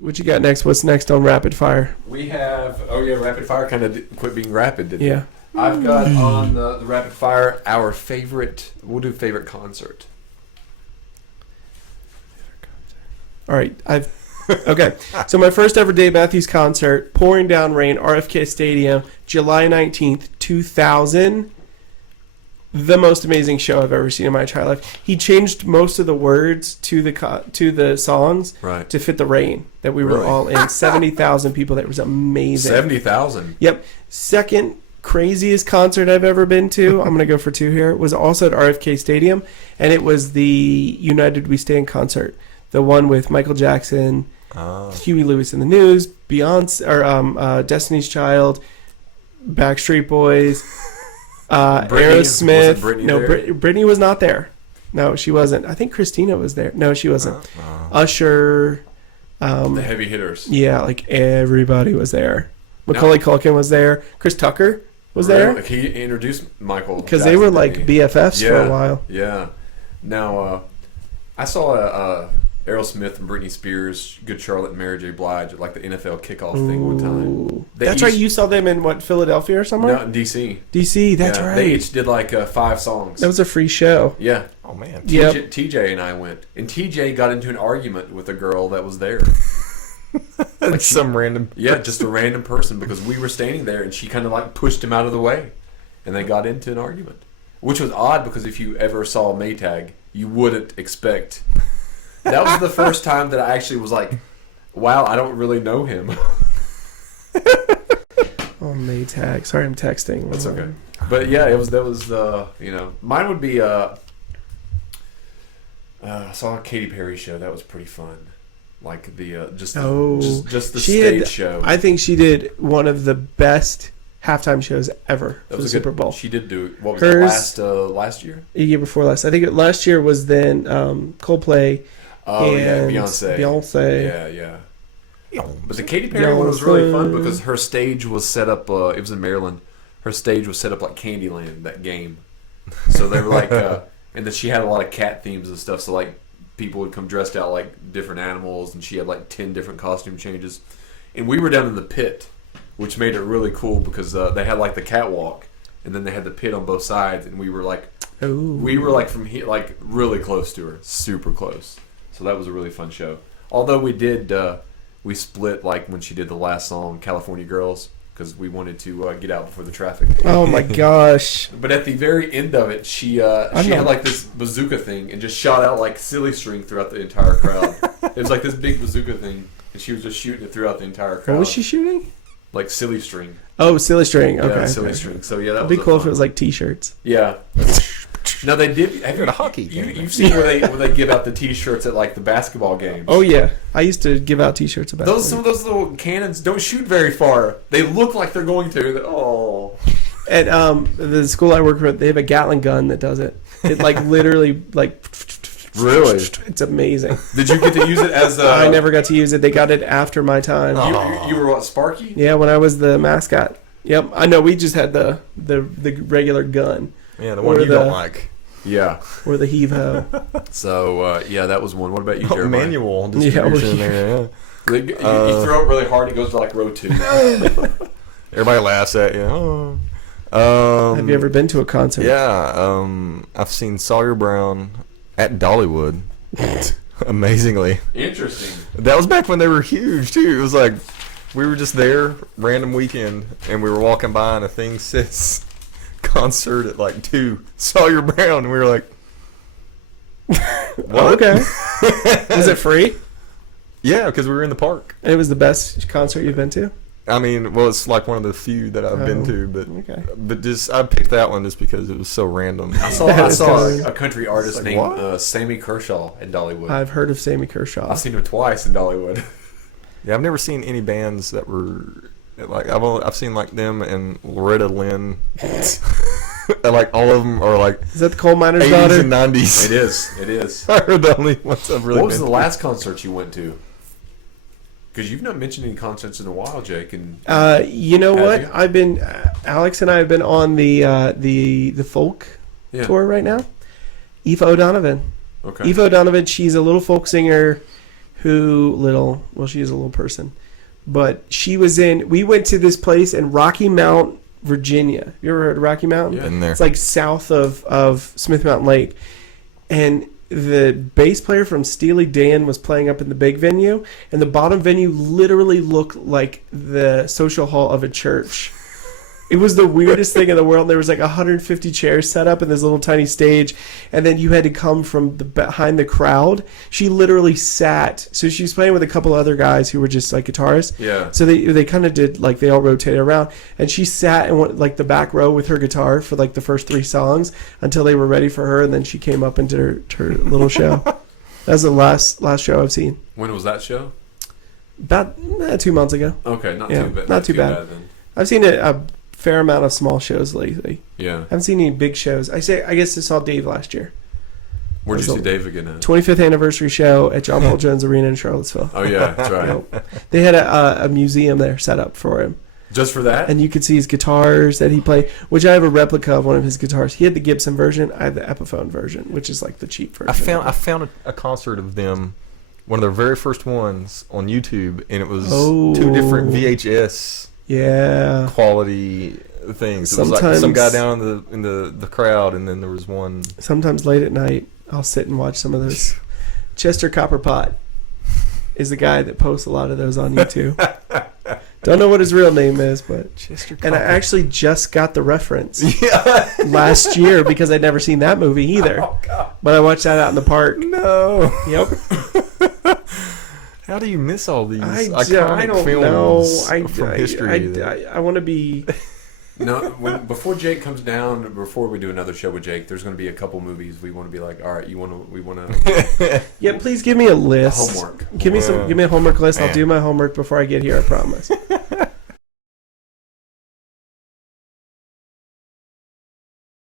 What you got next? What's next on Rapid Fire? We have, Rapid Fire kind of quit being rapid, didn't Yeah. it? I've got on the Rapid Fire our favorite, we'll do favorite concert. All right, okay. So my first ever Dave Matthews concert, Pouring Down Rain, RFK Stadium, July 19th, 2000. The most amazing show I've ever seen in my entire life. He changed most of the words to the songs to fit the rain that we were all in. 70,000 people. That was amazing. 70,000? Yep. Second craziest concert I've ever been to, I'm going to go for two here, was also at RFK Stadium, and it was the United We Stand concert. The one with Michael Jackson, Huey Lewis in the News, Beyonce, or Destiny's Child, Backstreet Boys, Aerosmith. Britney was not there. No, she wasn't. I think Christina was there. No, she wasn't. Usher. The heavy hitters. Yeah, like everybody was there. Macaulay Culkin was there. Chris Tucker was there. Like he introduced Michael because they were like BFFs for a while. Yeah. Now, I saw Aerosmith and Britney Spears, Good Charlotte and Mary J. Blige at like the NFL kickoff thing one time. That's right. You saw them in what, Philadelphia or somewhere? No, in D.C. D.C. That's right. They each did like 5 songs. That was a free show. Yeah. Oh man. TJ and I went, and TJ got into an argument with a girl that was there. Like some random. Yeah, just a random person because we were standing there and she kind of like pushed him out of the way, and they got into an argument, which was odd because if you ever saw Maytag, you wouldn't expect. That was the first time that I actually was like, wow, I don't really know him. Oh, Maytag. Sorry, I'm texting. That's okay. But yeah, that was mine would be I saw a Katy Perry show. That was pretty fun. Like the just the stage show. I think she did one of the best halftime shows ever for the Super Bowl. She did do what was hers, last year? The year before last. I think last year was then Coldplay. Oh and yeah, Beyonce. Yeah. But the Katy Perry one was really fun because her stage was set up. It was in Maryland. Her stage was set up like Candyland, that game. So they were like, and then she had a lot of cat themes and stuff. So like people would come dressed out like different animals, and she had like 10 different costume changes. And we were down in the pit, which made it really cool because they had like the catwalk, and then they had the pit on both sides, and we were like from here, like really close to her, super close. So that was a really fun show. Although we split like when she did the last song, California Girls, because we wanted to get out before the traffic. Oh my gosh! But at the very end of it, she had like this bazooka thing and just shot out like silly string throughout the entire crowd. It was like this big bazooka thing, and she was just shooting it throughout the entire crowd. What was she shooting? Like silly string. Oh, silly string. Okay, yeah, silly string. So yeah, that would was be cool if it was like T-shirts. Yeah. No, they did. Have you heard of hockey? You've seen where they give out the T-shirts at like the basketball games. Oh yeah, I used to give out T-shirts about some of those little cannons don't shoot very far. They look like they're going to. Oh. At the school I work with, they have a Gatling gun that does it. It like literally like. Really? It's amazing. Did you get to use it as a... I never got to use it. They got it after my time. You were what, Sparky? Yeah, when I was the mascot. Yep. I know we just had the regular gun. Yeah, the one you don't like. Yeah. Or the heave-ho. So, that was one. What about you, Jeremiah? Manual distribution there, yeah. You throw it really hard, it goes to like row 2. Everybody laughs at you. Have you ever been to a concert? Yeah. I've seen Sawyer Brown at Dollywood. Amazingly. Interesting. That was back when they were huge, too. It was like, we were just there, random weekend, and we were walking by, and a thing says concert at like 2. Sawyer Brown, and we were like, what? Okay. Was it free? Yeah, because we were in the park. And it was the best concert you've been to? I mean, well, it's like one of the few that I've been to, but just I picked that one just because it was so random. I saw a country artist named Sammy Kershaw in Dollywood. I've heard of Sammy Kershaw. I've seen him twice in Dollywood. Yeah, I've never seen any bands that were like I've seen like them and Loretta Lynn. Like all of them are like. Is that the coal miner's 80s daughter? And 90s. It is. I heard the only ones I've really. What was the last concert you went to? Because you've not mentioned any concerts in a while, Jake. And you know what? I've been Alex and I have been on the folk tour right now. Aoife O'Donovan. Okay. Aoife O'Donovan. She's a little folk singer she's a little person. But we went to this place in Rocky Mount, Virginia. You ever heard of Rocky Mountain? Yeah. Been there. It's like south of Smith Mountain Lake. And the bass player from Steely Dan was playing up in the big venue, and the bottom venue literally looked like the social hall of a church. It was the weirdest thing in the world. There was like 150 chairs set up in this little tiny stage, and then you had to come from behind the crowd. She literally sat. So she was playing with a couple other guys who were just like guitarists. Yeah. So they kind of did like they all rotated around, and she sat in like the back row with her guitar for like the first 3 songs until they were ready for her, and then she came up and did her little show. That was the last show I've seen. When was that show? About 2 months ago. Okay, not Yeah, too bad. not too bad. Then. I've seen a fair amount of small shows lately. Yeah. I haven't seen any big shows. I guess I saw Dave last year. Where'd you see Dave again at? 25th anniversary show at John Paul Jones Arena in Charlottesville. Oh, yeah, that's right. Yep. They had a museum there set up for him. Just for that? And you could see his guitars that he played, which I have a replica of one of his guitars. He had the Gibson version. I have the Epiphone version, which is like the cheap version. I found a concert of them, one of their very first ones on YouTube, and it was 2 different VHS quality things. It was like some guy down in the crowd, and then there was one. Sometimes late at night, I'll sit and watch some of those. Chester Copperpot is the guy that posts a lot of those on YouTube. Don't know what his real name is, but Chester and I actually just got the reference Yeah. last year because I'd never seen that movie either. Oh, God. But I watched that out in the park. No. Yep. How do you miss all these I iconic don't films know. from history? I want to be. No, before Jake comes down, before we do another show with Jake, there's going to be a couple movies we want to be like, all right, we want to. Yeah, please give me a list. Homework. Give me a homework list. Man. I'll do my homework before I get here. I promise.